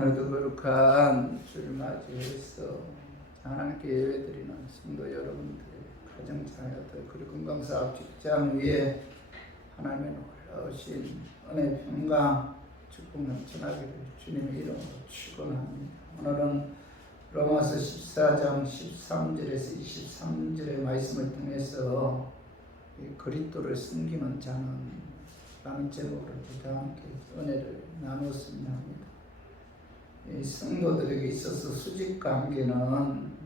오늘도 거룩한 주를 맞이해서 하나님께 예배드리는 성도 여러분들, 가정 자녀들, 그리고 건강사업 직장 위에 하나님의 놀라우신 은혜, 평강, 축복 넘쳐나기를 주님의 이름으로 축원합니다. 오늘은 로마서 14장 13절에서 23절의 말씀을 통해서 그리스도를 숨기는 자는 라는 제목으로 다 함께 은혜를 나누었으면 합니다. 이 성도들에게 있어서 수직관계는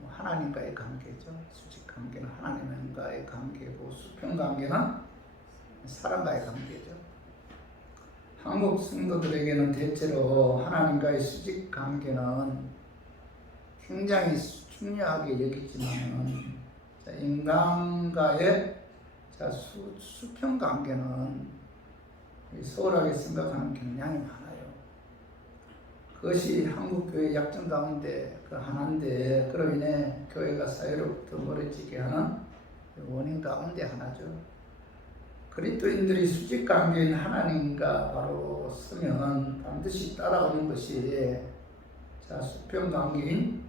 하나님과의 관계죠. 수직관계는 하나님과의 관계고, 수평관계는 사람과의 관계죠. 한국 성도들에게는 대체로 하나님과의 수직관계는 굉장히 중요하게 여기지만, 인간과의 수평관계는 소홀하게 생각하는 경향이 많아요. 그것이 한국교회의 약점 가운데 하나인데, 그로 인해 교회가 사회로부터 멀어지게 하는 원인 가운데 하나죠. 그리스도인들이 수직관계인 하나님과 바로 서면 반드시 따라오는 것이 수평관계인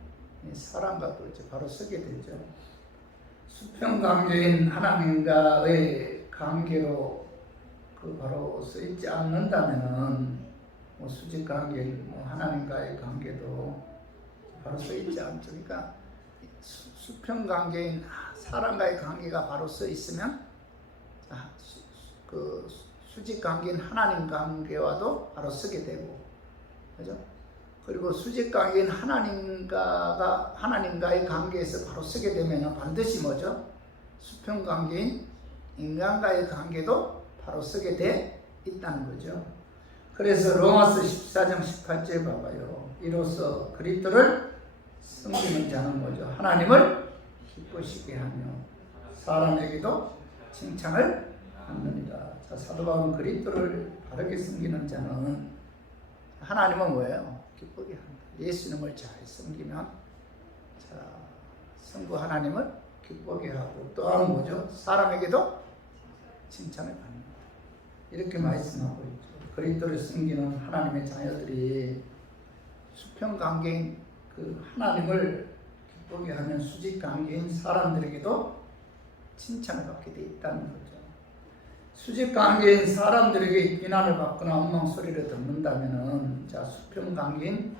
사람과 또 이제 바로 서게 되죠. 수평관계인 하나님과의 관계로 바로 서 있지 않는다면은 수직관계인 하나님과의 관계도 바로 서 있지 않죠. 그러니까 수평관계인 사람과의 관계가 바로 서 있으면 그 수직관계인 하나님 관계와도 바로 서게 되고, 그죠? 그리고 수직관계인 하나님과의 관계에서 바로 서게 되면 반드시 뭐죠? 수평관계인 인간과의 관계도 바로 서게 돼 있다는 거죠. 그래서 로마서 14장 18절 봐봐요. 이로써 그리스도를 섬기는 자는 뭐죠? 하나님을 기쁘시게 하며 사람에게도 칭찬을 받느니라. 사도 바울은 그리스도를 바르게 섬기는 자는 하나님은 뭐예요? 기쁘게 합니다. 예수님을 잘 섬기면 성부 하나님을 기쁘게 하고, 또한 뭐죠? 사람에게도 칭찬을 받는다. 이렇게 말씀하고 있죠. 그리스도를 섬기는 하나님의 자녀들이 수평관계인 하나님을 기쁘게 하면 수직관계인 사람들에게도 칭찬을 받게 돼 있다는 거죠. 수직관계인 사람들에게 비난을 받거나 엉망소리를 듣는다면은 수평관계인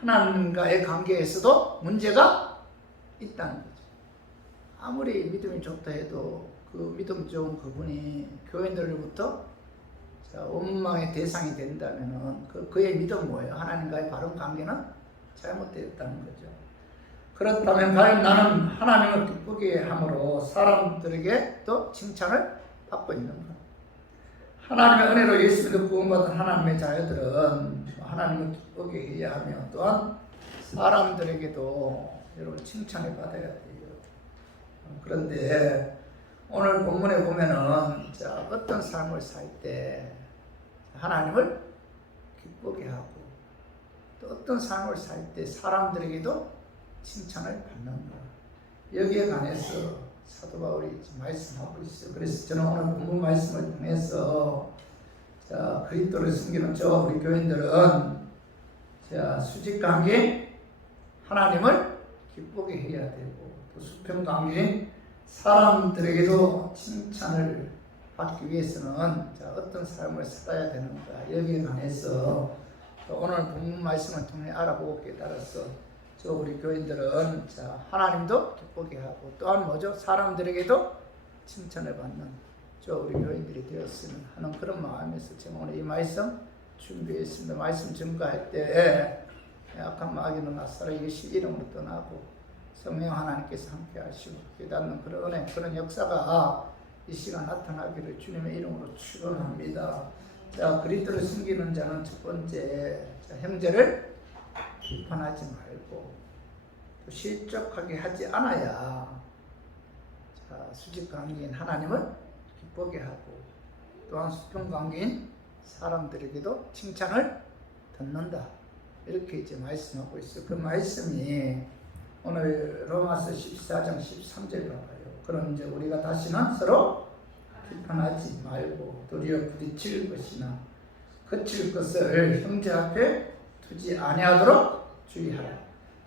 하나님과의 관계에서도 문제가 있다는 거죠. 아무리 믿음이 좋다 해도 그 믿음 좋은 그분이 교인들로부터 원망의 대상이 된다면은 그의 믿음 뭐예요? 하나님과의 바른 관계는 잘못되었다는 거죠. 그렇다면 과연 나는 하나님을 기쁘게 함으로 사람들에게 또 칭찬을 받고 있는가? 하나님의 은혜로 예수님을 구원받은 하나님의 자녀들은 하나님을 기쁘게 해야 하며, 또한 사람들에게도 여러분 칭찬을 받아야 돼요. 그런데 오늘 본문에 보면은 어떤 삶을 살 때 하나님을 기쁘게 하고, 또 어떤 삶을 살 때 사람들에게도 칭찬을 받는가, 여기에 관해서 사도 바울이 말씀하고 있어요. 그래서 저는 오늘 본문 말씀을 통해서 그리스도를 섬기는 우리 교인들은 수직관계 하나님을 기쁘게 해야 되고, 또 수평관계인 사람들에게도 칭찬을 받기 위해서는 어떤 삶을 살아야 되는가, 여기에 관해서 오늘 본문 말씀을 통해 알아보고 깨달아서 우리 교인들은 하나님도 기쁘게 하고, 또한 뭐죠? 사람들에게도 칭찬을 받는 우리 교인들이 되었으면 하는 그런 마음에서 제가 오늘 이 말씀 준비했습니다. 말씀 증거할 때 악한 마귀는 나사렛 예수 이름으로 떠나고 성령 하나님께서 함께 하시고 깨닫는 그런 은혜, 그런 역사가 이 시간 나타나기를 주님의 이름으로 축원합니다. 그리스도를 숨기는 자는 첫 번째, 형제를 비판하지 말고 또 실족하게 하지 않아야 수직관계인 하나님을 기쁘게 하고, 또한 수평관계인 사람들에게도 칭찬을 듣는다. 이렇게 이제 말씀하고 있어요. 그 말씀이 오늘 로마서 14장 13절 봐봐요. 그럼 이제 우리가 다시는 서로 비판하지 말고 도리어 부딪힐 것이나 거칠 것을 형제 앞에 두지 아니하도록 주의하라.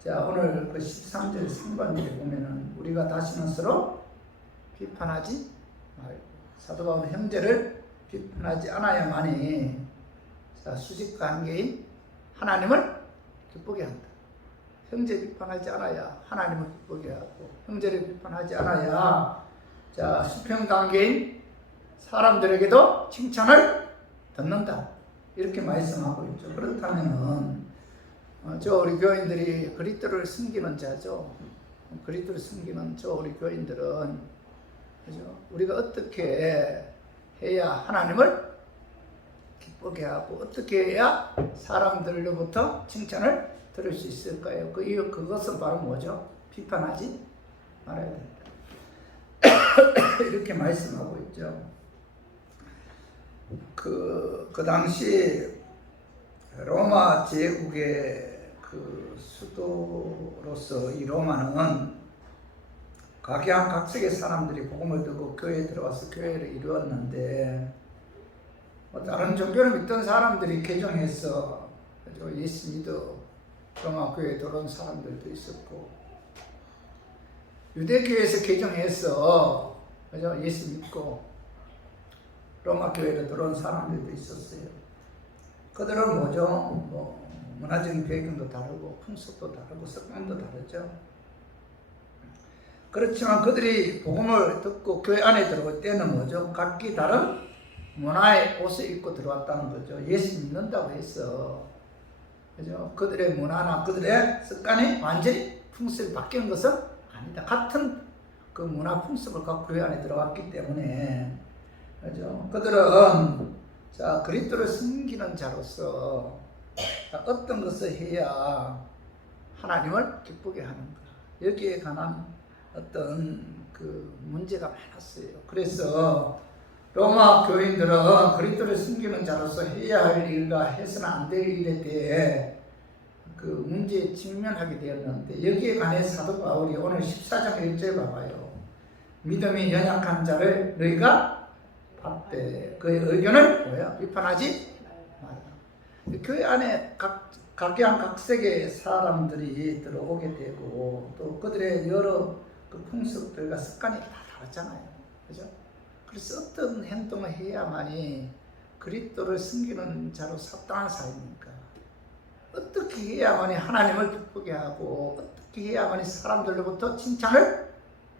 자, 오늘 그 13절 상반절에 보면은 우리가 다시는 서로 비판하지 말고, 사도 바울은 형제를 비판하지 않아야만이 자, 수직 관계인 하나님을 기쁘게 한다. 형제 비판하지 않아야 하나님을 기쁘게 하고, 형제를 비판하지 않아야 자, 수평 관계인 사람들에게도 칭찬을 듣는다. 이렇게 말씀하고 있죠. 그렇다면은 저 우리 교인들이 그리스도를 숨기는 자죠. 그리스도를 숨기는 저 우리 교인들은 그죠? 우리가 어떻게 해야 하나님을 기쁘게 하고 어떻게 해야 사람들로부터 칭찬을 들을 수 있을까요? 그것은 바로 뭐죠? 비판하지 말아야 된다. 이렇게 말씀하고 있죠. 그 당시 로마 제국의 그 수도로서 이 로마는 각양각색의 사람들이 복음을 듣고 교회에 들어와서 교회를 이루었는데, 다른 종교를 믿던 사람들이 개종해서 예수 믿어 로마 교회에 들어온 사람들도 있었고, 유대교회에서 개종해서 예수 믿고 로마 교회로 들어온 사람들도 있었어요. 그들은 뭐죠? 문화적인 배경도 다르고 풍습도 다르고 습관도 다르죠. 그렇지만 그들이 복음을 듣고 교회 안에 들어올 때는 뭐죠? 각기 다른 문화의 옷을 입고 들어왔다는 거죠. 예수 믿는다고 해서 그죠? 그들의 문화나 그들의 습관이 완전히 풍습이 바뀐 것은 아니다. 같은 그 문화 풍습을 갖고 교회 안에 들어왔기 때문에 그죠? 그들은 자, 그리스도를 숨기는 자로서 어떤 것을 해야 하나님을 기쁘게 하는가, 여기에 관한 어떤 그 문제가 많았어요. 그래서 로마 교인들은 그리스도를 숨기는 자로서 해야 할 일과 해서는 안 될 일에 대해 그 문제에 직면하게 되었는데, 여기에 관해 사도 바울이 오늘 14장 1절 봐봐요. 믿음이 연약한 자를 너희가 받되 그의 의견을 뭐야? 비판하지 마라. 교회 안에 각양각색의 사람들이 들어오게 되고, 또 그들의 여러 그 풍습들과 습관이 다 다르잖아요. 그죠? 그래서 어떤 행동을 해야만이 그리스도를 숨기는 자로 합당한 사람입니까? 어떻게 해야만이 하나님을 기쁘게 하고 어떻게 해야만이 사람들로부터 칭찬을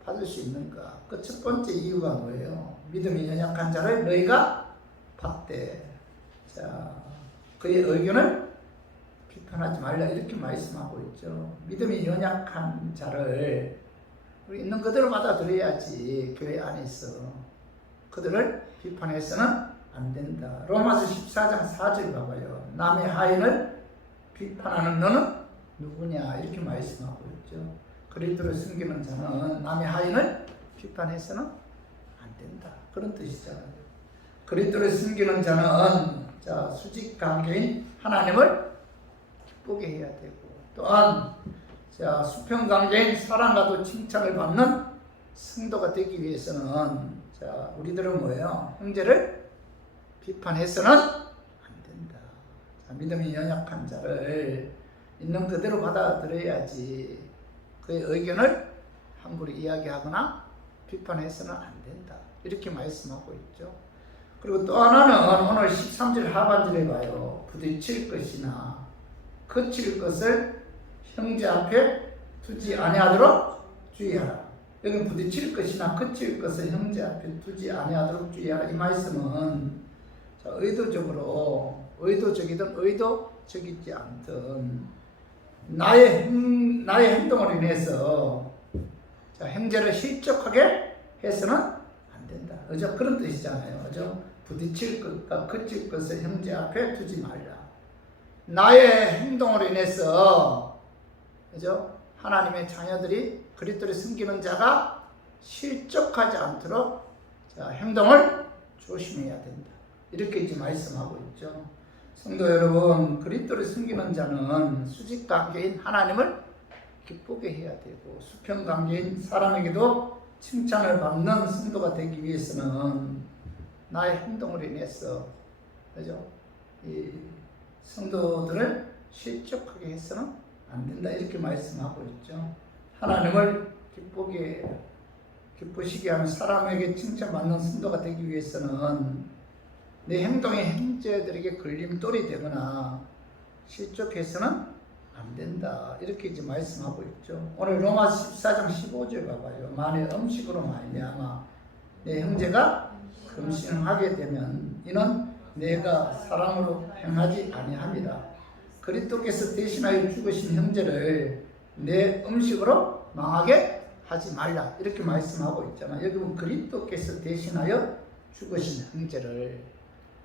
받을 수 있는가? 그 첫 번째 이유가 뭐예요? 믿음이 연약한 자를 너희가 받되, 자, 그의 의견을 비판하지 말라, 이렇게 말씀하고 있죠. 믿음이 연약한 자를 우리 있는 그대로 받아들여야지. 교회 안에서 그들을 비판해서는 안 된다. 로마서 14장 4절 봐봐요. 남의 하인을 비판하는 너는 누구냐, 이렇게 말씀하고 있죠. 그리스도를 숨기는 자는 남의 하인을 비판해서는 안 된다, 그런 뜻이잖아요. 그리스도를 숨기는 자는 자, 수직 관계인 하나님을 기쁘게 해야 되고, 또한 자, 수평 관계인 사람과도 칭찬을 받는 성도가 되기 위해서는 자, 우리들은 뭐예요? 형제를 비판해서는 안 된다. 자, 믿음이 연약한 자를 있는 그대로 받아들여야지 그의 의견을 함부로 이야기하거나 비판해서는 안 된다, 이렇게 말씀하고 있죠. 그리고 또 하나는 오늘 13절 하반절에 봐요. 부딪힐 것이나 거칠 것을 형제 앞에 두지 아니하도록 주의하라. 여기 부딪힐 것이나 거칠 것을 형제 앞에 두지 아니하도록 주의하라. 이 말씀은 자, 의도적이든 의도적이지 않든 나의 행동으로 인해서 자, 형제를 실족하게 해서는 안 된다. 그죠? 그런 뜻이잖아요. 그죠? 부딪힐 것과 거칠 것을 형제 앞에 두지 말라. 나의 행동으로 인해서 그죠? 하나님의 자녀들이 그리스도를 숨기는 자가 실족하지 않도록 자, 행동을 조심해야 된다. 이렇게 이제 말씀하고 있죠. 성도 여러분, 그리스도를 숨기는 자는 수직 관계인 하나님을 기쁘게 해야 되고, 수평 관계인 사람에게도 칭찬을 받는 성도가 되기 위해서는 나의 행동으로 인해서 그죠? 이 성도들을 실족하게 해서는 안 된다 이렇게 말씀하고 있죠. 하나님을 기쁘시게 하는 사람에게 칭찬받는 성도가 되기 위해서는 내 행동이 형제들에게 걸림돌이 되거나 실족해서는 안 된다 이렇게 이제 말씀하고 있죠. 오늘 로마 14장 15절 봐봐요. 만일 음식으로 말미암아 내 형제가 금신하게 되면 이는 내가 사랑으로 행하지 아니함이라. 그리스도께서 대신하여 죽으신 형제를 내 음식으로 망하게 하지 말라 이렇게 말씀하고 있잖아. 여기 보면 그리스도께서 대신하여 죽으신 형제를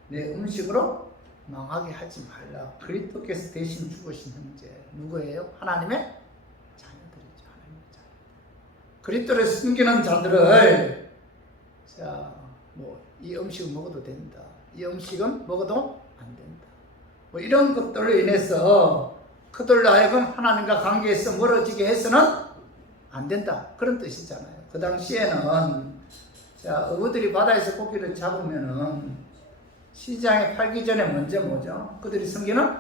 내 음식으로 망하게 하지 말라. 그리스도께서 대신 죽으신 형제 누구예요? 하나님의 자녀들이죠. 하나님의 자녀들. 그리스도를 숨기는 자들을 이 음식은 먹어도 된다. 이 음식은 먹어도 안 된다. 이런 것들로 인해서 그들로 하여금 하나님과 관계에서 멀어지게 해서는 안 된다. 그런 뜻이잖아요. 그 당시에는 어부들이 바다에서 고기를 잡으면은 시장에 팔기 전에 먼저 뭐죠? 그들이 섬기는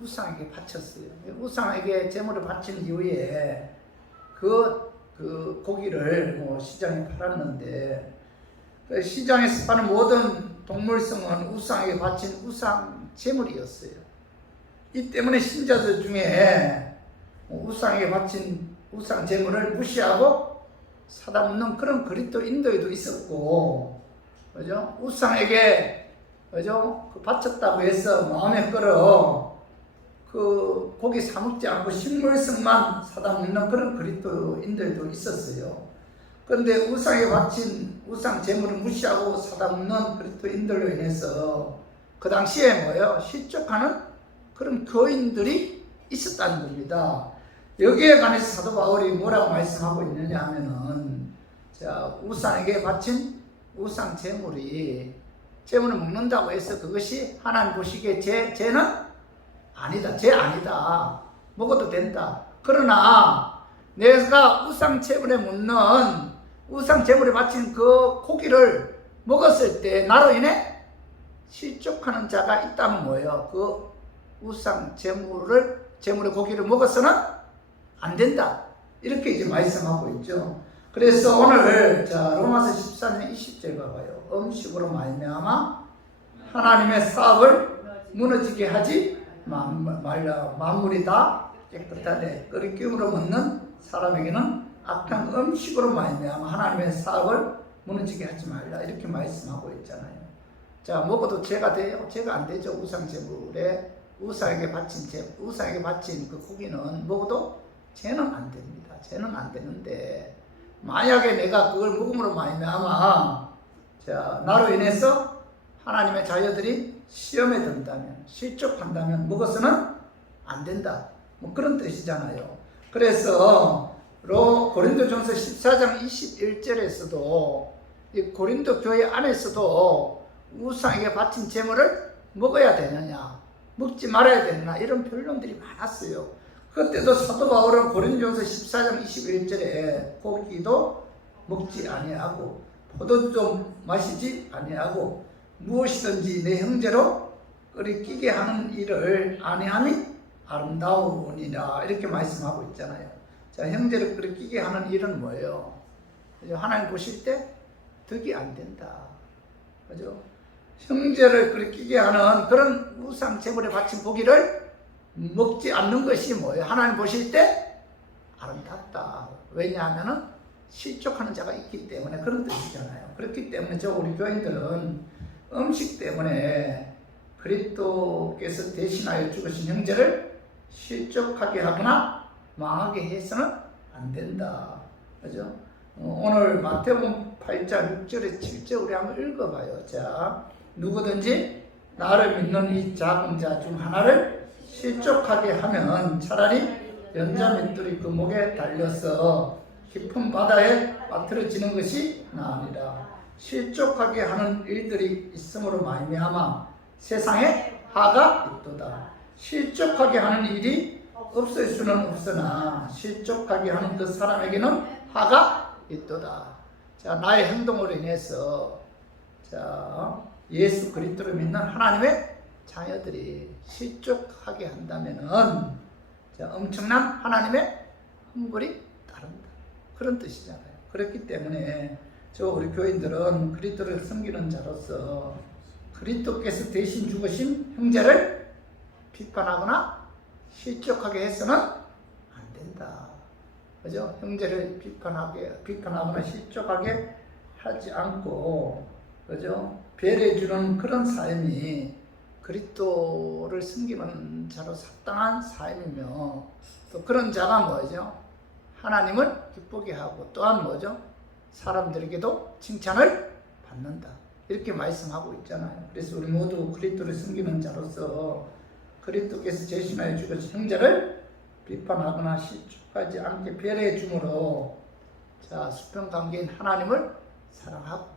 우상에게 바쳤어요. 우상에게 제물을 바친 이후에 그 고기를 시장에 팔았는데 시장에서 파는 모든 동물성은 우상에게 바친 우상 제물이었어요. 이 때문에 신자들 중에 우상에게 바친 우상 제물을 무시하고 사다 묻는 그런 그리스도인들도 있었고, 그죠? 우상에게 바쳤다고 해서 마음에 끌어 그 고기 사 먹지 않고 식물성만 사다 먹는 그런 그리스도인들도 있었어요. 그런데 우상에 바친 우상 제물을 무시하고 사다 먹는 그리스도인들로 인해서 그 당시에 실족하는 그런 교인들이 있었다는 겁니다. 여기에 관해서 사도 바울이 뭐라고 말씀하고 있느냐 하면은 우상에게 바친 우상 제물을 먹는다고 해서 그것이 하나님 보시기에 죄는 아니다. 죄 아니다. 먹어도 된다. 그러나 내가 우상 제물에 묻는 우상 제물에 바친 그 고기를 먹었을 때 나로 인해 실족하는 자가 있다면 뭐예요? 그 우상 제물의 고기를 먹어서는 안 된다. 이렇게 이제 말씀하고 있죠. 그래서 오늘 로마서 14장 20절 봐봐요. 음식으로 말미암아 하나님의 사업을 무너지게 하지 말라. 만물이 다 깨끗하되 끓이기로 먹는 사람에게는 악한 음식으로 말미암아 하나님의 사업을 무너지게 하지 말라. 이렇게 말씀하고 있잖아요. 먹어도 죄가 돼요? 죄가 안 되죠. 우상에게 바친 그 고기는 먹어도 죄는 안 됩니다. 죄는 안 되는데 만약에 내가 그걸 먹음으로 말미암아 나로 인해서 하나님의 자녀들이 시험에 든다면, 실족한다면 먹어서는 안 된다. 그런 뜻이잖아요. 그래서 고린도전서 14장 21절에서도 이 고린도 교회 안에서도 우상에게 바친 제물을 먹어야 되느냐, 먹지 말아야 되느냐 이런 변론들이 많았어요. 그때도 사도 바울은 고린도전서 14장 21절에 고기도 먹지 아니하고 포도주도 마시지 아니하고 무엇이든지 내 형제로 끓이기게 하는 일을 아니함이 아름다우니라 이렇게 말씀하고 있잖아요. 형제를 끓이기게 하는 일은 뭐예요? 하나님 보실 때 덕이 안 된다. 그죠? 형제를 끓이기게 하는 그런 우상 제물에 바친 고기를 먹지 않는 것이 뭐예요? 하나님 보실 때 아름답다. 왜냐하면 실족하는 자가 있기 때문에 그런 뜻이잖아요. 그렇기 때문에 우리 교인들은 음식 때문에 그리스도께서 대신하여 죽으신 형제를 실족하게 하거나 망하게 해서는 안 된다. 그죠? 오늘 마태복음 8장 6절에 7절 우리 한번 읽어봐요. 누구든지 나를 믿는 이 작은 자 중 하나를 실족하게 하면 차라리 연자 맷돌이 그 목에 달려서 깊은 바다에 빠뜨려지는 것이 나으니라. 실족하게 하는 일들이 있음으로 말미암아 세상에 하가 있도다. 실족하게 하는 일이 없을 수는 없으나 실족하게 하는 그 사람에게는 하가 있도다. 나의 행동으로 인해서 예수 그리스도를 믿는 하나님의 자녀들이 실족하게 한다면은 엄청난 하나님의 형벌이 따른다. 그런 뜻이잖아요. 그렇기 때문에 우리 교인들은 그리스도를 섬기는 자로서 그리스도께서 대신 죽으신 형제를 비판하거나 실족하게 해서는 안 된다. 그죠? 형제를 비판하거나 실족하게 하지 않고, 그죠? 배려해주는 그런 삶이 그리스도를 섬기는 자로 합당한 삶이며, 또 그런 자가 뭐죠? 하나님을 기쁘게 하고, 또한 뭐죠? 사람들에게도 칭찬을 받는다. 이렇게 말씀하고 있잖아요. 그래서 우리 모두 그리스도를 섬기는 자로서 그리스도께서 제신하여 주신 형제를 비판하거나 실족하지 않게 배려해 주므로 수평관계인 하나님을 사랑하고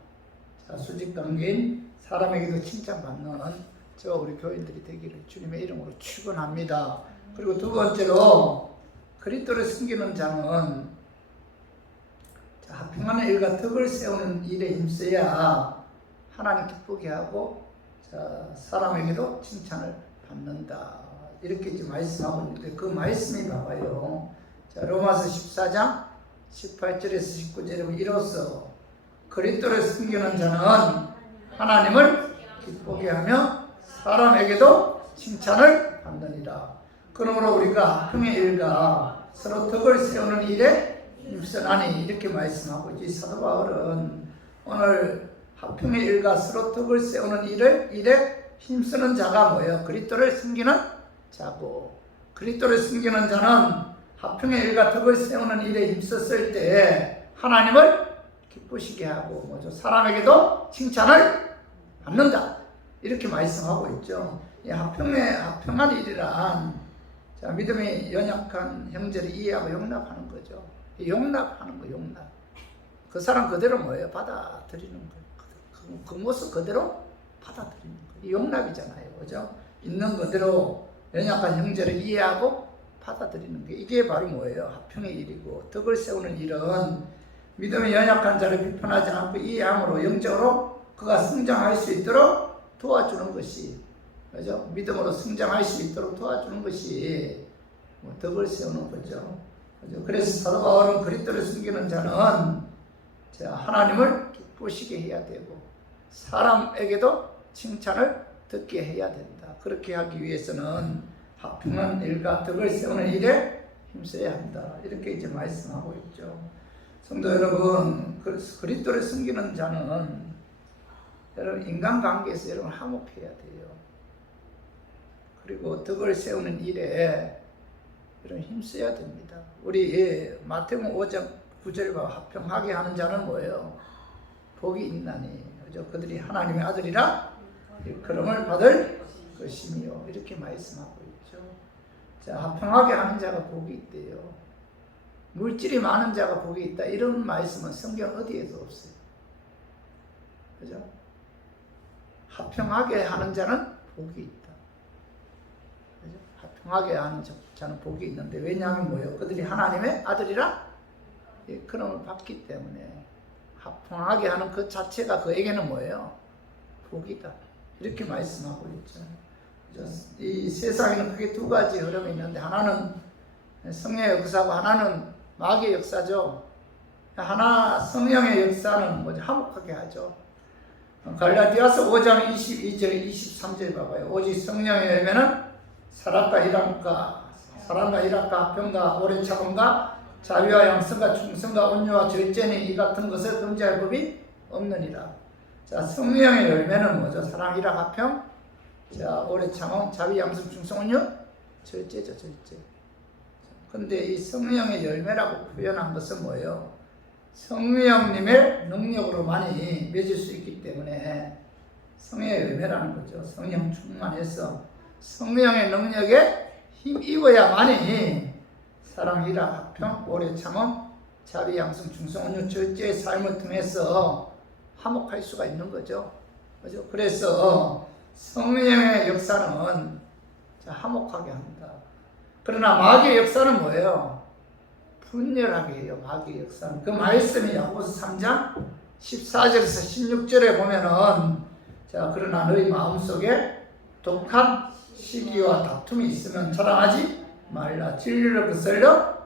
수직관계인 사람에게도 칭찬받는 우리 교인들이 되기를 주님의 이름으로 축원합니다. 그리고 두 번째로 그리스도를 섬기는 자는 평안의 일과 덕을 세우는 일에 힘써야 하나님 기쁘게 하고 사람에게도 칭찬을 받는다. 이렇게 이제 말씀하고 있는데 그 말씀이 봐봐요. 로마서 14장 18절에서 19절에 이로써 그리스도를 섬기는 자는 하나님을 기쁘게 하며 사람에게도 칭찬을 받느니라. 그러므로 우리가 평의 일과 서로 덕을 세우는 일에 힘쓰나니 이렇게 말씀하고 있지. 사도 바울은 오늘 화평의 일과 서로 덕을 세우는 일에 힘쓰는 자가 뭐예요? 그리스도를 섬기는 자고, 그리스도를 섬기는 자는 화평의 일과 덕을 세우는 일에 힘썼을 때 하나님을 기쁘시게 하고 뭐죠? 사람에게도 칭찬을 받는다. 이렇게 말씀하고 있죠. 이 화평한 일이란 믿음이 연약한 형제를 이해하고 용납하는 거죠. 용납하는 거, 용납. 그 사람 그대로 뭐예요? 받아들이는 거예요. 그 모습 그대로 받아들이는 거예요. 용납이잖아요. 그죠? 있는 그대로 연약한 형제를 이해하고 받아들이는 게 이게 바로 뭐예요? 화평의 일이고, 덕을 세우는 일은 믿음이 연약한 자를 비판하지 않고 이해함으로 영적으로 그가 성장할 수 있도록 도와주는 것이, 그죠? 믿음으로 성장할 수 있도록 도와주는 것이 덕을 세우는 거죠. 그죠? 그래서 사도 바울은 그리스도를 섬기는 자는 하나님을 기쁘시게 해야 되고 사람에게도 칭찬을 듣게 해야 된다. 그렇게 하기 위해서는 화평한 일과 덕을 세우는 일에 힘써야 한다. 이렇게 이제 말씀하고 있죠. 성도 여러분, 그리스도를 섬기는 자는 여러분 인간관계에서 여러분 화목해야 돼요. 그리고 덕을 세우는 일에 여러분 힘써야 됩니다. 우리 마태복음 5장 9절에 화평하게 하는 자는 뭐예요? 복이 있나니, 그죠? 그들이 하나님의 아들이라 일컬음을 받을 것이며 이렇게 말씀하고 있죠. 화평하게 하는 자가 복이 있대요. 물질이 많은 자가 복이 있다. 이런 말씀은 성경 어디에도 없어요. 그죠? 화평하게 하는 자는 복이 있다. 그죠? 화평하게 하는 자는 복이 있는데, 왜냐하면 뭐예요? 그들이 하나님의 아들이라 그놈을 받기 때문에 화평하게 하는 그 자체가 그에게는 뭐예요? 복이다. 이렇게 말씀하고 있죠. 이 세상에는 크게 두 가지 흐름이 있는데, 하나는 성령의 역사고 하나는 마귀의 역사죠. 하나 성령의 역사는 뭐죠? 화목하게 하죠. 갈라디아서 5장 22절 23절 봐봐요. 오직 성령의 열매는 사랑과 희락과 화평과 오래 참음과 자비와 양선과 충성과 온유와 절제니 이 같은 것을 금지할 법이 없느니라. 성령의 열매는 뭐죠? 사랑, 희락, 화평, 오래 참음, 자비, 양선, 충성, 온유, 절제죠, 절제. 근데 이 성령의 열매라고 표현한 것은 뭐예요? 성령님의 능력으로 많이 맺을 수 있기 때문에 성령의 열매라는 거죠. 성령 충만해서 성령의 능력에 힘입어야만이 사랑, 희락, 화평, 오래 참음, 자비, 양성, 충성, 온유, 절제의 삶을 통해서 화목할 수가 있는 거죠. 그죠? 그래서 성령의 역사는 화목하게 합니다. 그러나 마귀의 역사는 뭐예요? 분열하게 해요. 마귀의 역사는. 그 말씀이 야고보서 3장 14절에서 16절에 보면은 그러나 너희 마음속에 독한 시기와 다툼이 있으면 자랑하지 말라. 진리를 거슬려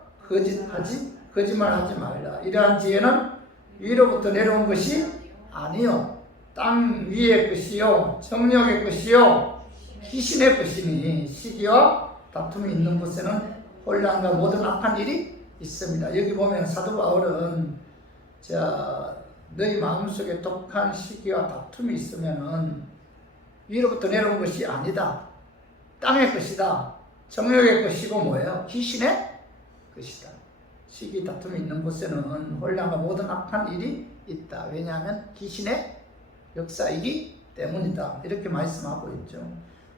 거짓말하지 말라. 이러한 지혜는 위로부터 내려온 것이 아니요 땅 위의 것이요 정력의 것이요 귀신의 것이니 시기와 다툼이 있는 곳에는 혼란과 모든 악한 일이 있습니다. 여기 보면 사도 바울은 너희 마음속에 독한 시기와 다툼이 있으면은 위로부터 내려온 것이 아니다. 땅의 것이다. 정욕의 것이고 뭐예요? 귀신의 것이다. 시기 다툼이 있는 곳에는 혼란과 모든 악한 일이 있다. 왜냐하면 귀신의 역사이기 때문이다. 이렇게 말씀하고 있죠.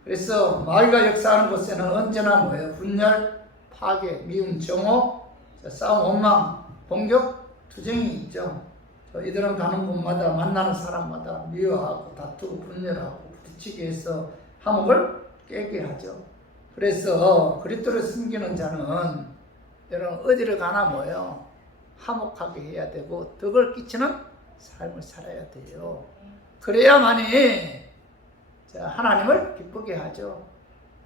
그래서 마귀가 역사하는 곳에는 언제나 뭐예요? 분열, 파괴, 미움, 정오, 싸움, 원망, 공격, 투쟁이 있죠. 이들은 가는 곳마다 만나는 사람마다 미워하고 다투고 분열하고 부딪히게 해서 화목을 깨게 하죠. 그래서 그리스도를 숨기는 자는 여러분 어디를 가나 뭐예요? 화목하게 해야 되고 덕을 끼치는 삶을 살아야 돼요. 그래야만이 하나님을 기쁘게 하죠.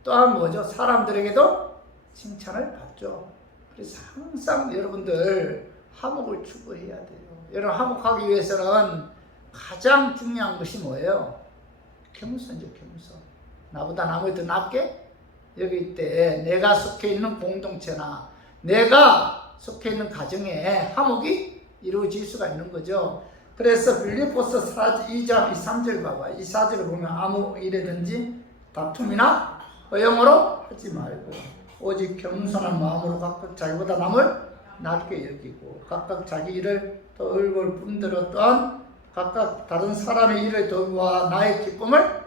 또한 뭐죠? 사람들에게도 칭찬을 받죠. 그래서 항상 여러분들 화목을 추구해야 돼요. 여러분 화목하기 위해서는 가장 중요한 것이 뭐예요? 겸손이죠. 겸손. 나보다 남을 더 낫게 여길 때 내가 속해 있는 공동체나 내가 속해 있는 가정에 화목이 이루어질 수가 있는 거죠. 그래서 빌립보서 2장 3절 봐봐. 이 4절을 보면 아무 일에든지 다툼이나 허영으로 하지 말고 오직 겸손한 마음으로 각각 자기보다 남을 낮게 여기고 각각 자기 일을 돌볼 뿐더러 또한 각각 다른 사람의 일을 도와 나의 기쁨을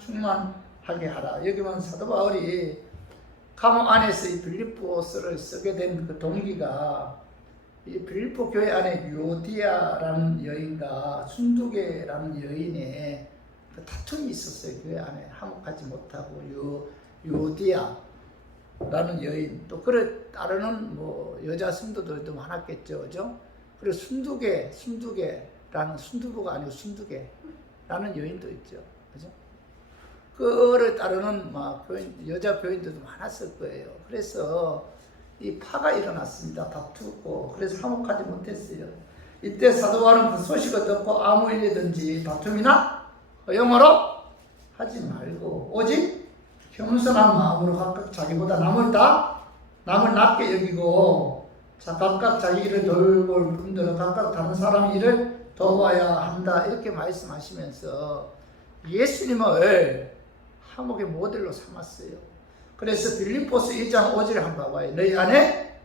충만하게 하라. 여기 보면 사도 바울이 감옥 안에서 이 빌립보서를 쓰게 된 그 동기가 이 빌립보 교회 안에 요디아라는 여인과 순두계라는 여인의 그 다툼이 있었어요. 교회 안에 화목하지 못하고 요디아라는 여인 또 그를 따르는 뭐 여자 성도들도 많았겠죠, 그죠? 그리고 순두계라는 순두부가 아니고 순두계라는 여인도 있죠, 그죠? 그를 따르는 막 여자 교인들도 많았을 거예요. 그래서 이 파가 일어났습니다. 다투고 그래서 화목하지 못했어요. 이때 사도 바울은 그 소식을 듣고 아무 일이든지 다툼이나 허영으로 하지 말고 오직 겸손한 마음으로 각각 자기보다 남을 낮게 여기고 각각 자기 일을 돌볼 뿐더러 각각 다른 사람의 일을 도와야 한다. 이렇게 말씀하시면서 예수님을 화목의 모델로 삼았어요. 그래서 빌립보서 2장 5절에 한번 봐봐요. 너희 안에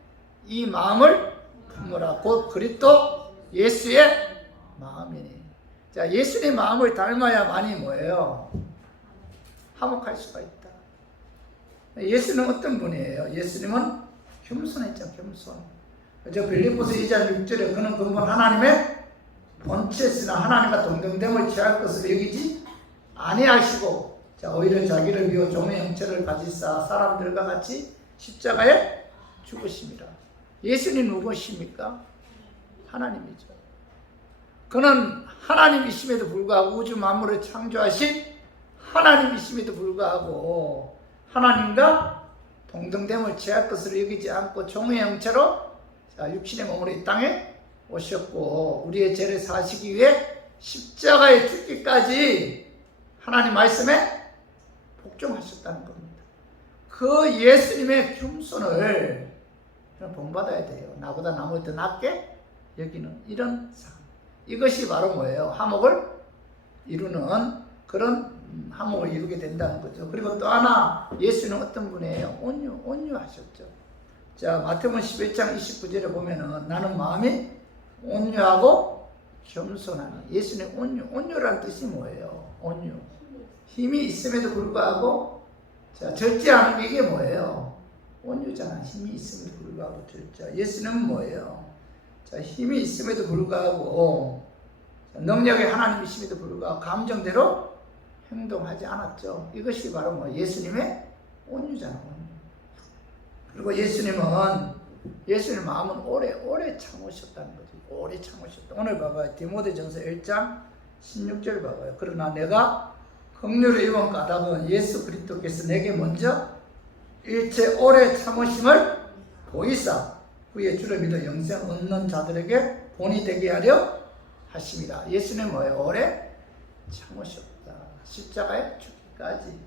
이 마음을 품으라. 곧 그리스도 예수의 마음이니. 자, 예수의 마음을 닮아야만이 뭐예요? 화목할 수가 있다. 예수는 어떤 분이에요? 예수님은 겸손했죠, 겸손. 저 빌립보서 2장 6절에 그는 근본 하나님의 본체시나 하나님과 동등됨을 취할 것으로 여기지 아니하시고 오히려 자기를 비워 종의 형체를 가지사 사람들과 같이 십자가에 죽으십니다. 예수님 누구십니까? 하나님이죠. 그는 하나님이심에도 불구하고 우주 만물을 창조하신 하나님이심에도 불구하고 하나님과 동등됨을 취할 것으로 여기지 않고 종의 형체로 육신의 몸으로 이 땅에 오셨고 우리의 죄를 사시기 위해 십자가에 죽기까지 하나님 말씀에 복종하셨다는 겁니다. 그 예수님의 겸손을 본받아야 돼요. 나보다 남을 더 낫게 여기는 이런 삶. 이것이 바로 뭐예요? 화목을 이루는 그런 화목을 이루게 된다는 거죠. 그리고 또 하나 예수는 어떤 분이에요? 온유하셨죠. 자, 마태복음 11장 29절에 보면은 나는 마음이 온유하고 겸손하니. 예수님 온유라는 뜻이 뭐예요? 온유. 힘이 있음에도 불구하고 절제하는 게 이게 뭐예요? 온유잖아. 힘이 있음에도 불구하고 절제. 예수는 뭐예요? 힘이 있음에도 불구하고 능력의 하나님이심에도 불구하고 감정대로 행동하지 않았죠. 이것이 바로 뭐 예수님의 온유잖아. 온유. 그리고 예수님 마음은 오래 참으셨다는 거죠. 오래 참으셨다. 오늘 봐봐요. 디모데전서 1장 16절 봐봐요. 그러나 내가 긍휼을 입은 까닭은 예수 그리스도께서 내게 먼저 일체 오래 참으심을 보이사 그의 주를 믿어 영생 얻는 자들에게 본이 되게 하려 하심이라. 예수는 뭐예요? 오래 참으셨다. 십자가에 죽기까지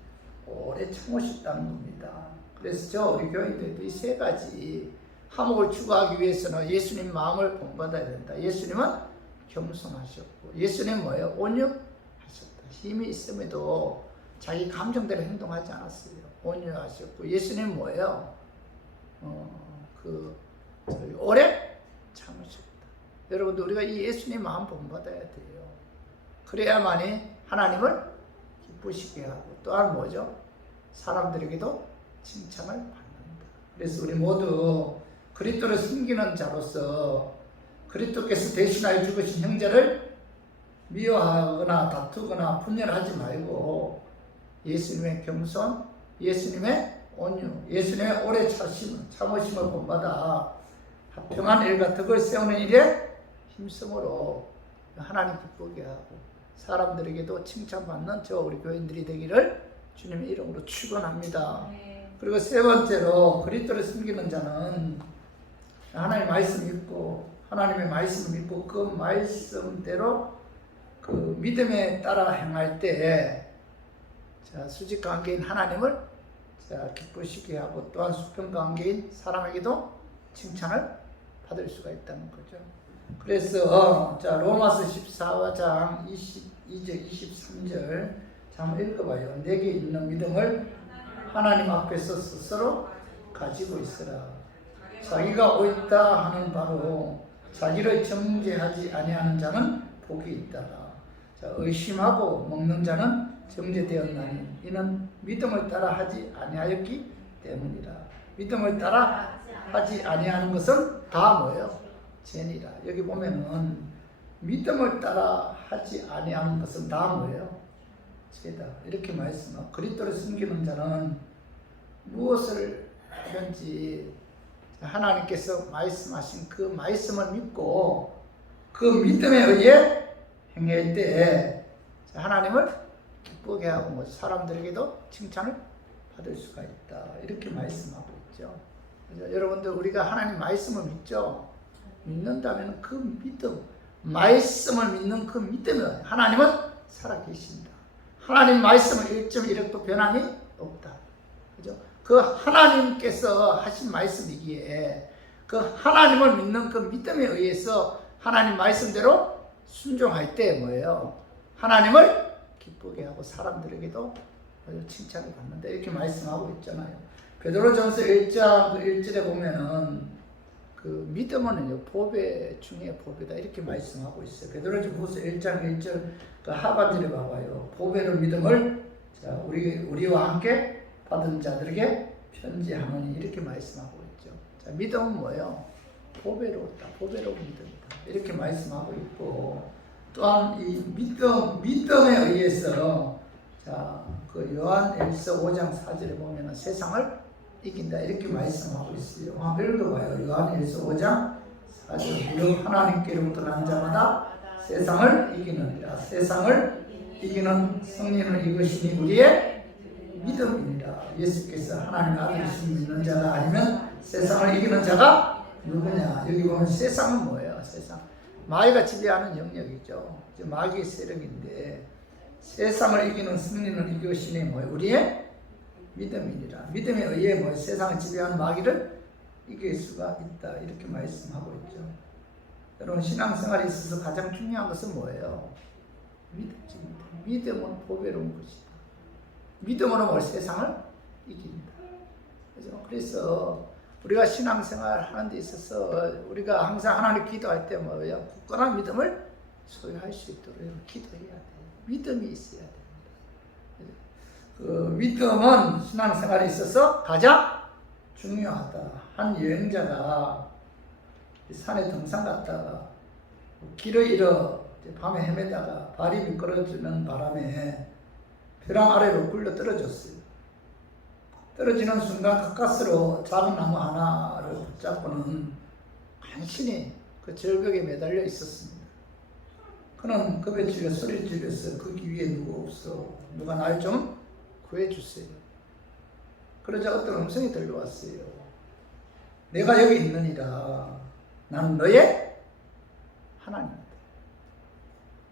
오래 참으셨다는 겁니다. 그래서 저 우리 교인들도 이 세 가지 화목을 추구하기 위해서는 예수님 마음을 본받아야 된다. 예수님은 겸손하셨고, 예수님 뭐예요? 온유하셨다. 힘이 있음에도 자기 감정대로 행동하지 않았어요. 온유하셨고, 예수님 뭐예요? 오래 참으셨다. 여러분들 우리가 이 예수님 마음 본받아야 돼요. 그래야만이 하나님을 기쁘시게 하고, 또한 뭐죠? 사람들에게도 칭찬을 받는다. 그래서 우리 모두 그리스도를 숨기는 자로서 그리스도께서 대신하여 죽으신 형제를 미워하거나 다투거나 분열하지 말고 예수님의 겸손, 예수님의 온유, 예수님의 오래 참으심을 본받아 합평한 일과 덕을 세우는 일에 힘쓰므로 하나님 기쁘게 하고 사람들에게도 칭찬받는 저 우리 교인들이 되기를 주님의 이름으로 축원합니다. 그리고 세 번째로 그리스도를 숨기는 자는 하나님의 말씀 믿고 하나님의 말씀을 믿고 그 말씀대로 그 믿음에 따라 행할 때 수직 관계인 하나님을 기쁘시게 하고 또한 수평 관계인 사람에게도 칭찬을 받을 수가 있다는 거죠. 그래서 로마서 14장 22절 23절 한번 읽어봐요. 내게 있는 믿음을 하나님 앞에서 스스로 가지고 있으라. 자기가 옳다 하는 바로 자기를 정죄하지 아니하는 자는 복이 있다라. 의심하고 먹는 자는 정죄되었나니 이는 믿음을 따라 하지 아니하였기 때문이라. 믿음을 따라 하지 아니하는 것은 다 뭐예요? 죄니라. 여기 보면은 믿음을 따라 하지 아니하는 것은 다 뭐예요? 죄다. 이렇게 말씀하고 그리스도를 숨기는 자는 무엇을 하든지 하나님께서 말씀하신 그 말씀을 믿고 그 믿음에 의해 행할 때 하나님을 기쁘게 하고 사람들에게도 칭찬을 받을 수가 있다. 이렇게 말씀하고 있죠. 그래서 여러분들 우리가 하나님 말씀을 믿죠. 믿는다면 그 믿음, 말씀을 믿는 그 믿음은 하나님은 살아계신다. 하나님 말씀은 1.1획도 변함이 없다. 그죠? 그 하나님께서 하신 말씀이기에 그 하나님을 믿는 그 믿음에 의해서 하나님 말씀대로 순종할 때 뭐예요? 하나님을 기쁘게 하고 사람들에게도 칭찬을 받는다. 이렇게 말씀하고 있잖아요. 베드로전서 1장 1절에 보면은 그 믿음은 보배 중에 보배다. 이렇게 말씀하고 있어요. 베드로전서 1장 1절 그 하반절에 봐봐요. 보배를 믿음을 우리와 함께 받은 자들에게 편지하노니 이렇게 말씀하고 있죠. 믿음은 뭐예요? 보배롭다. 보배로운 믿음이다. 이렇게 말씀하고 있고 또한 이 믿음에 의해서 그 요한일서 5장 4절에 보면 세상을 이긴다. 이렇게 말씀하고 있어요. 한번 읽어봐요. 요한일서 5장 4절 하나님께로부터 난 자마다 세상을 이기느니라. 세상을 이기는 승리는 이것이니 우리의 믿음입니다. 예수께서 하나님의 아들이신 믿는 자가 아니면 세상을 이기는 자가 누구냐? 여기 보면 세상은 뭐예요? 세상. 마귀가 지배하는 영역이죠. 마귀의 세력인데 세상을 이기는 승리는 이것이니 뭐예요? 우리의 믿음이니라. 믿음에 의해 세상을 지배하는 마귀를 이길 수가 있다. 이렇게 말씀하고 있죠. 여러분 신앙생활에 있어서 가장 중요한 것은 뭐예요? 믿음입니다. 믿음은 보배로운 것이다. 믿음으로 세상을 이긴다. 그죠? 그래서 우리가 신앙생활 하는 데 있어서 우리가 항상 하나님 기도할 때 뭐예요? 굳건한 믿음을 소유할 수 있도록 기도해야 돼요. 믿음이 있어야 됩니다. 그 믿음은 신앙생활에 있어서 가장 중요하다. 한 여행자가 산에 등산 갔다가 길을 잃어 밤에 헤매다가 발이 미끄러지는 바람에 벼랑 아래로 굴러 떨어졌어요. 떨어지는 순간 가까스로 작은 나무 하나를 붙잡고는 간신히 그 절벽에 매달려 있었습니다. 그는 겁에 질려 소리를 지르면서 거기 위에 누구 없어. 누가 날 좀 구해주세요. 그러자 어떤 음성이 들려왔어요. 내가 여기 있느니라. 나는 너의 하나님이다.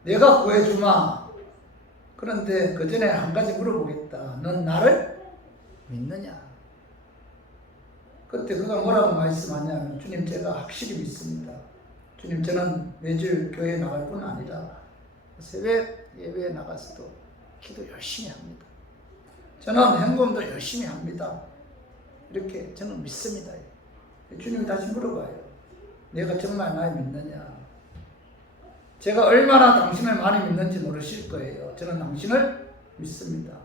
내가 구해주마. 그런데 그 전에 한 가지 물어보겠다. 넌 나를 믿느냐? 그때 그가 뭐라고 말씀하냐면, 주님, 제가 확실히 믿습니다. 주님, 저는 매주 교회에 나갈 뿐 아니라 새벽 예배에 나가서도 기도 열심히 합니다. 저는 행동도 열심히 합니다. 이렇게 저는 믿습니다. 주님이 다시 물어봐요. 내가 정말 날 믿느냐? 제가 얼마나 당신을 많이 믿는지 모르실 거예요. 저는 당신을 믿습니다.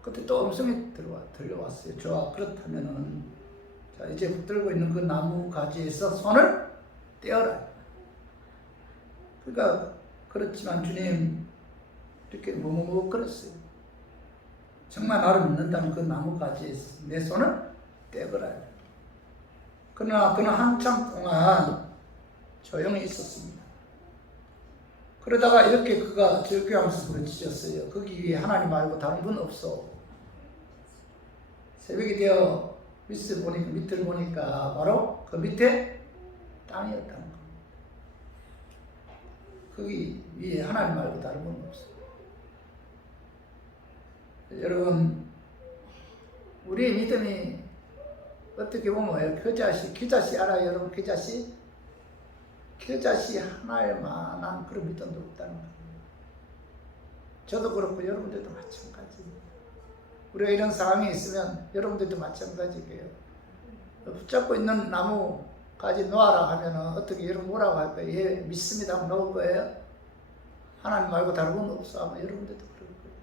그때 또 음성이 들려왔어요. 좋아, 그렇다면은, 자, 이제 붙들고 있는 그 나무 가지에서 손을 떼어라. 그러니까, 그렇지만 주님, 이렇게 뭐뭐뭐 그랬어요. 정말 나를 믿는다면 그 나무 가지에서 내 손을 떼거라. 그러나 그는 한참 동안 조용히 있었습니다. 그러다가 이렇게 그가 절규하면서 부르짖었어요. 거기 위에 하나님 말고 다른 분 없어. 새벽이 되어 밑을 보니까 바로 그 밑에 땅이었다는 겁니다. 거기 위에 하나님 말고 다른 분 없어. 여러분, 우리의 믿음이 어떻게 보면 뭐예요? 겨자씨 알아요? 여러분, 겨자씨 하나일 만한 그런 믿음도 없다는 거예요. 저도 그렇고 여러분들도 마찬가지입니다. 우리가 이런 상황이 있으면 여러분들도 마찬가지예요. 붙잡고 있는 나무 가지 놓아라 하면 어떻게 여러분 뭐라고 할 거예요? 예, 믿습니다 하면 놓을 거예요? 하나님 말고 다른 분 없어 하면 여러분들도 그럴 거예요.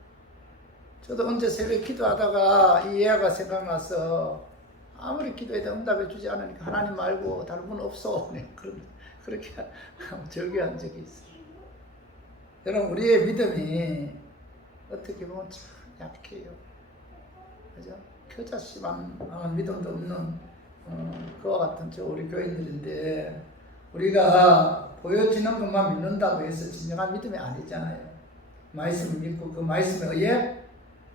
저도 언제 새벽에 기도하다가 이 예화가 생각나서 아무리 기도해도 응답해 주지 않으니까 하나님 말고 다른 분 없어. 네, 그렇게 절규한 적이 있어요. 여러분, 우리의 믿음이 어떻게 보면 참 약해요. 그죠? 겨자씨만 믿음도 없는 그와 같은 우리 교인들인데, 우리가 보여지는 것만 믿는다고 해서 진정한 믿음이 아니잖아요. 말씀을 믿고 그 말씀에 의해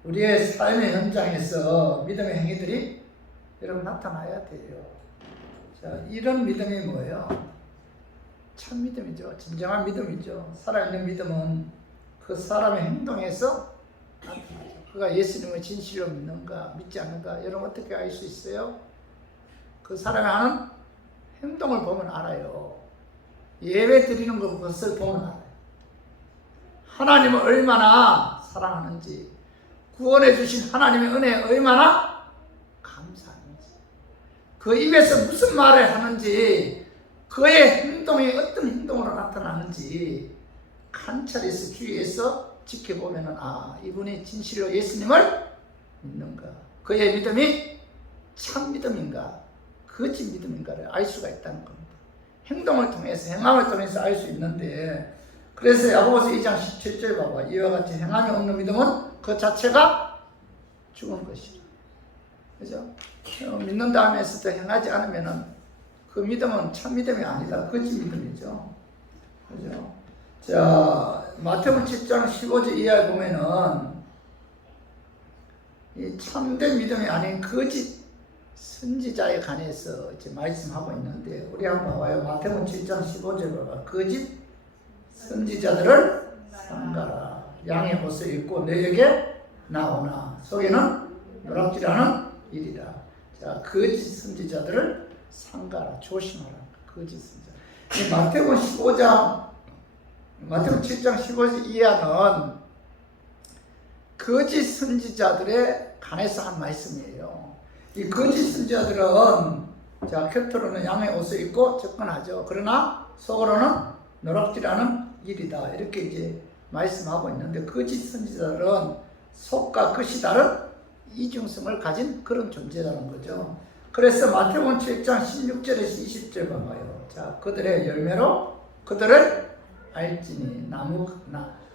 우리의 삶의 현장에서 믿음의 행위들이 여러분 나타나야 돼요. 자, 이런 믿음이 뭐예요? 참 믿음이죠. 진정한 믿음이죠. 살아있는 믿음은 그 사람의 행동에서 나타나죠. 그가 예수님을 진실로 믿는가 믿지 않는가 여러분 어떻게 알 수 있어요? 그 사람이 하는 행동을 보면 알아요. 예배 드리는 것을 보면 알아요. 하나님을 얼마나 사랑하는지, 구원해 주신 하나님의 은혜에 얼마나 감사하는지, 그 입에서 무슨 말을 하는지, 그의 행동이 어떤 행동으로 나타나는지 관찰해서 주위에서 지켜보면 이분이 진실로 예수님을 믿는가, 그의 믿음이 참 믿음인가 거짓 믿음인가를 알 수가 있다는 겁니다. 행동을 통해서, 행함을 통해서 알 수 있는데, 그래서 야고보서 2장 17절 봐봐. 이와 같이 행함이 없는 믿음은 그 자체가 죽은 것이라. 그죠? 믿는다 하면서도 행하지 않으면은 그 믿음은 참 믿음이 아니다. 거짓 믿음이죠. 그죠? 자, 마태복음 7장 15절 이하에 보면은 이 참된 믿음이 아닌 거짓 선지자에 관해서 이제 말씀하고 있는데, 우리 한번 봐봐요. 마태복음 7장 15절 봐봐. 거짓 선지자들을 삼가라. 양의 옷을 입고 너에게 나오나 속에는 노략질하는 일이라. 자, 거짓 선지자들을 삼가라. 조심하라. 거짓 선지자. 이 마태복음 7장 15절 이하는 거짓 선지자들에 관해서 한 말씀이에요. 이 거짓 선지자들은 자, 겉으로는 양의 옷을 입고 접근하죠. 그러나 속으로는 노략질하는 일이다. 이렇게 이제 말씀하고 있는데, 거짓 선지자들은 속과 겉이 다른 이중성을 가진 그런 존재라는 거죠. 그래서 마태복음 7장 16절에서 20절 봐봐요. 자, 그들의 열매로 그들을 알지니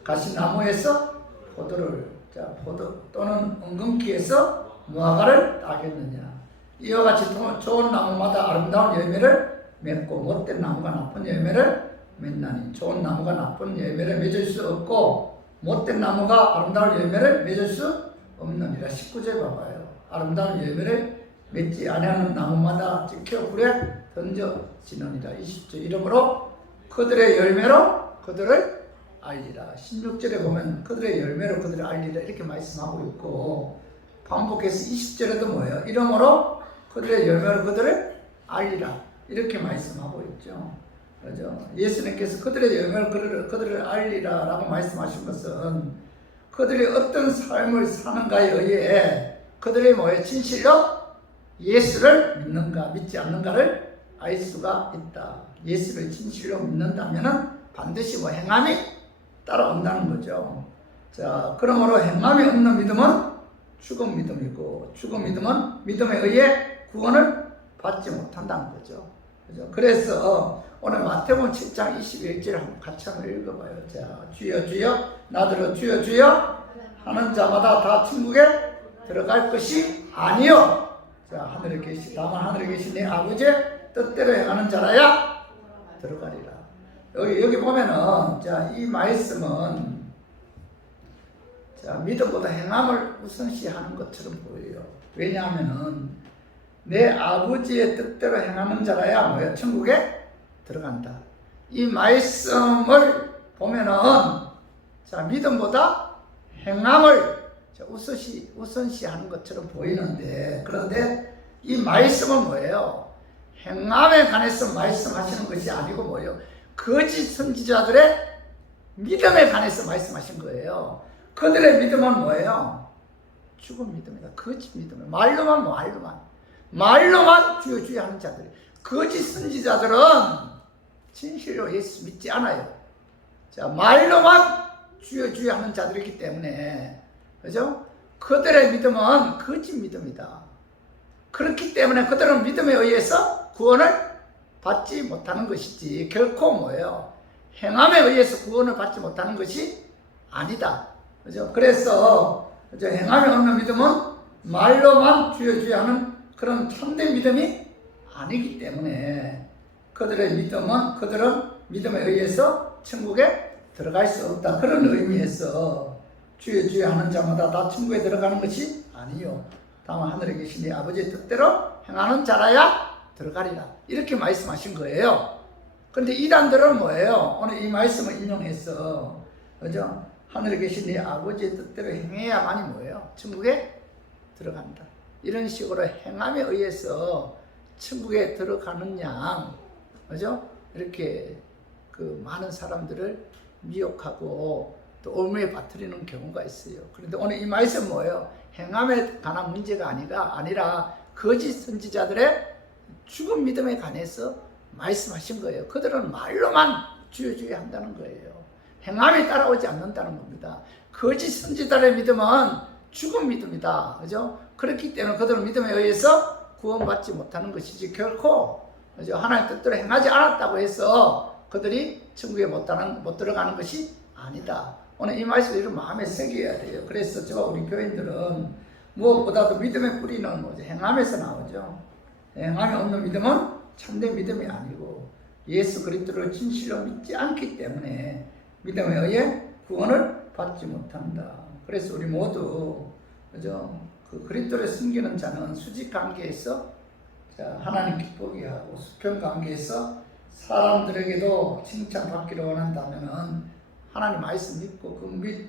가시나무에서 포도를, 자, 포도 또는 엉겅퀴에서 무화과를 따겠느냐. 이와 같이 좋은 나무마다 아름다운 열매를 맺고 못된 나무가 나쁜 열매를 맺나니. 좋은 나무가 나쁜 열매를 맺을 수 없고 못된 나무가 아름다운 열매를 맺을 수 없느니라. 19절 봐봐요. 아름다운 열매를 맺지 아니하는 나무마다 찍혀 불에 던져지느니라. 20절 이러므로 그들의 열매로 그들을 알리라. 16절에 보면 그들의 열매로 그들을 알리라 이렇게 말씀하고 있고, 반복해서 20절에도 뭐예요? 이러므로 그들의 열매로 그들을 알리라 이렇게 말씀하고 있죠. 그죠? 예수님께서 그들의 열매로 그들을 알리라 라고 말씀하신 것은 그들이 어떤 삶을 사는가에 의해 그들이 뭐예요? 진실로 예수를 믿는가 믿지 않는가를 알 수가 있다. 예수를 진실로 믿는다면 반드시 뭐 행함이 따라온다는 거죠. 자, 그러므로 행함이 없는 믿음은 죽은 믿음이고, 죽은 믿음은 믿음에 의해 구원을 받지 못한다는 거죠. 그죠? 그래서 오늘 마태복음 7장 21절 한번 같이 한번 읽어봐요. 자, 주여 주여 나더러 주여 주여 하는 자마다 다 천국에 들어갈 것이 아니요. 자, 다만 하늘에 계신 내 아버지의 뜻대로 행하는 자라야 들어가리라. 여기 보면은, 자, 이 말씀은, 자, 믿음보다 행함을 우선시하는 것처럼 보여요. 왜냐하면은, 내 아버지의 뜻대로 행하는 자라야 뭐야? 천국에 들어간다. 이 말씀을 보면은, 자, 믿음보다 행함을 우선시하는 것처럼 보이는데, 그런데 이 말씀은 뭐예요? 행함에 관해서 말씀하시는 것이 아니고 뭐예요? 거짓 선지자들의 믿음에 관해서 말씀하신 거예요. 그들의 믿음은 뭐예요? 죽은 믿음이다. 거짓 믿음. 말로만 주여 주여 하는 자들. 거짓 선지자들은 진실로 예수 믿지 않아요. 자, 말로만 주여 주여 하는 자들이기 때문에, 그죠? 그들의 믿음은 거짓 믿음이다. 그렇기 때문에 그들은 믿음에 의해서 구원을 받지 못하는 것이지, 결코 뭐예요? 행함에 의해서 구원을 받지 못하는 것이 아니다. 그죠? 그래서, 그죠? 행함에 없는 믿음은 말로만 주여 주여 하는 그런 참된 믿음이 아니기 때문에 그들은 믿음에 의해서 천국에 들어갈 수 없다. 그런 의미에서 주여 주여 하는 자마다 다 천국에 들어가는 것이 아니요. 다만 하늘에 계신 이 아버지의 뜻대로 행하는 자라야 들어가리라. 이렇게 말씀하신 거예요. 그런데 이단들은 뭐예요? 오늘 이 말씀을 인용해서, 그죠? 하늘에 계신 이 아버지의 뜻대로 행해야만이 뭐예요? 천국에 들어간다. 이런 식으로 행함에 의해서 천국에 들어가는 양, 그죠? 이렇게 그 많은 사람들을 미혹하고 또 오류에 빠뜨리는 경우가 있어요. 그런데 오늘 이 말씀 뭐예요? 행함에 관한 문제가 아니라 거짓 선지자들의 죽은 믿음에 관해서 말씀하신 거예요. 그들은 말로만 주여 주여 한다는 거예요. 행함이 따라오지 않는다는 겁니다. 거짓 선지자들의 믿음은 죽은 믿음이다. 그죠? 그렇기 때문에 그들은 믿음에 의해서 구원받지 못하는 것이지, 결코, 그죠? 하나님의 뜻대로 행하지 않았다고 해서 그들이 천국에 못 들어가는 것이 아니다. 오늘 이 말씀을 이런 마음에 새겨야 돼요. 그래서 저와 우리 교인들은 무엇보다도 믿음의 뿌리는 뭐죠? 행함에서 나오죠. 행함이 없는 믿음은 참된 믿음이 아니고 예수 그리스도를 진실로 믿지 않기 때문에 믿음에 의해 구원을 받지 못한다. 그래서 우리 모두, 그죠? 그 그리스도를 숨기는 자는 수직 관계에서 하나님 기쁘게 하고 수평 관계에서 사람들에게도 칭찬받기를 원한다면은 하나님 말씀 믿고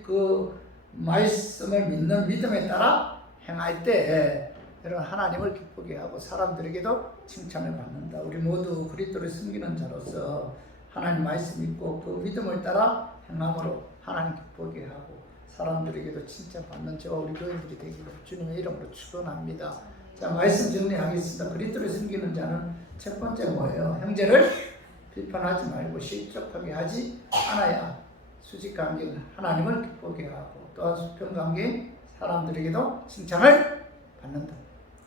그 말씀을 믿는 믿음에 따라 행할 때 여러분 하나님을 기쁘게 하고 사람들에게도 칭찬을 받는다. 우리 모두 그리스도를 숨기는 자로서 하나님 말씀 믿고 그 믿음을 따라 행함으로 하나님 기쁘게 하고 사람들에게도 칭찬받는 저와 우리 교인들이 되기를 주님의 이름으로 축원합니다. 자, 말씀 정리하겠습니다. 그리스도를 숨기는 자는 첫 번째 뭐예요? 형제를 비판하지 말고 실족하게 하지 않아야 수직관계는 하나님을 기쁘게 하고 또한 수평관계인 사람들에게도 칭찬을 받는다.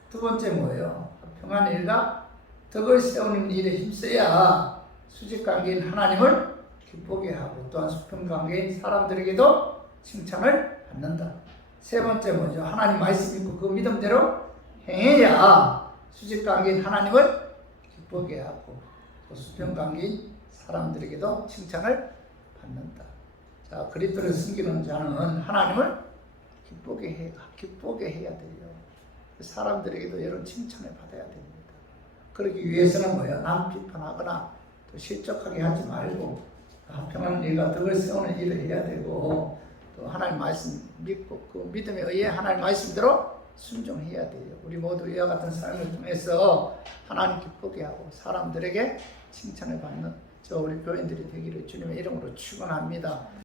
두 번째 뭐예요? 평안의 일과 덕을 세우는 일에 힘써야 수직관계인 하나님을 기쁘게 하고 또한 수평관계인 사람들에게도 칭찬을 받는다. 세 번째 뭐죠? 하나님 말씀 믿고 그 믿음대로 행해야 수직관계인 하나님을 기쁘게 하고 또 수평 관계인 사람들에게도 칭찬을 받는다. 자, 그리스도를 숨기는 자는 하나님을 기쁘게 해야 돼요. 사람들에게도 여러 칭찬을 받아야 됩니다. 그러기 위해서는 뭐야? 남 비판하거나 또 실족하게 하지 말고 합평하는 일과 덕을 세우는 일을 해야 되고 또 하나님 말씀 믿고 그 믿음에 의해 하나님 말씀대로 순종해야 돼요. 우리 모두 이와 같은 삶을 통해서 하나님 기쁘게 하고 사람들에게 칭찬을 받는 저 우리 교인들이 되기를 주님의 이름으로 축원합니다.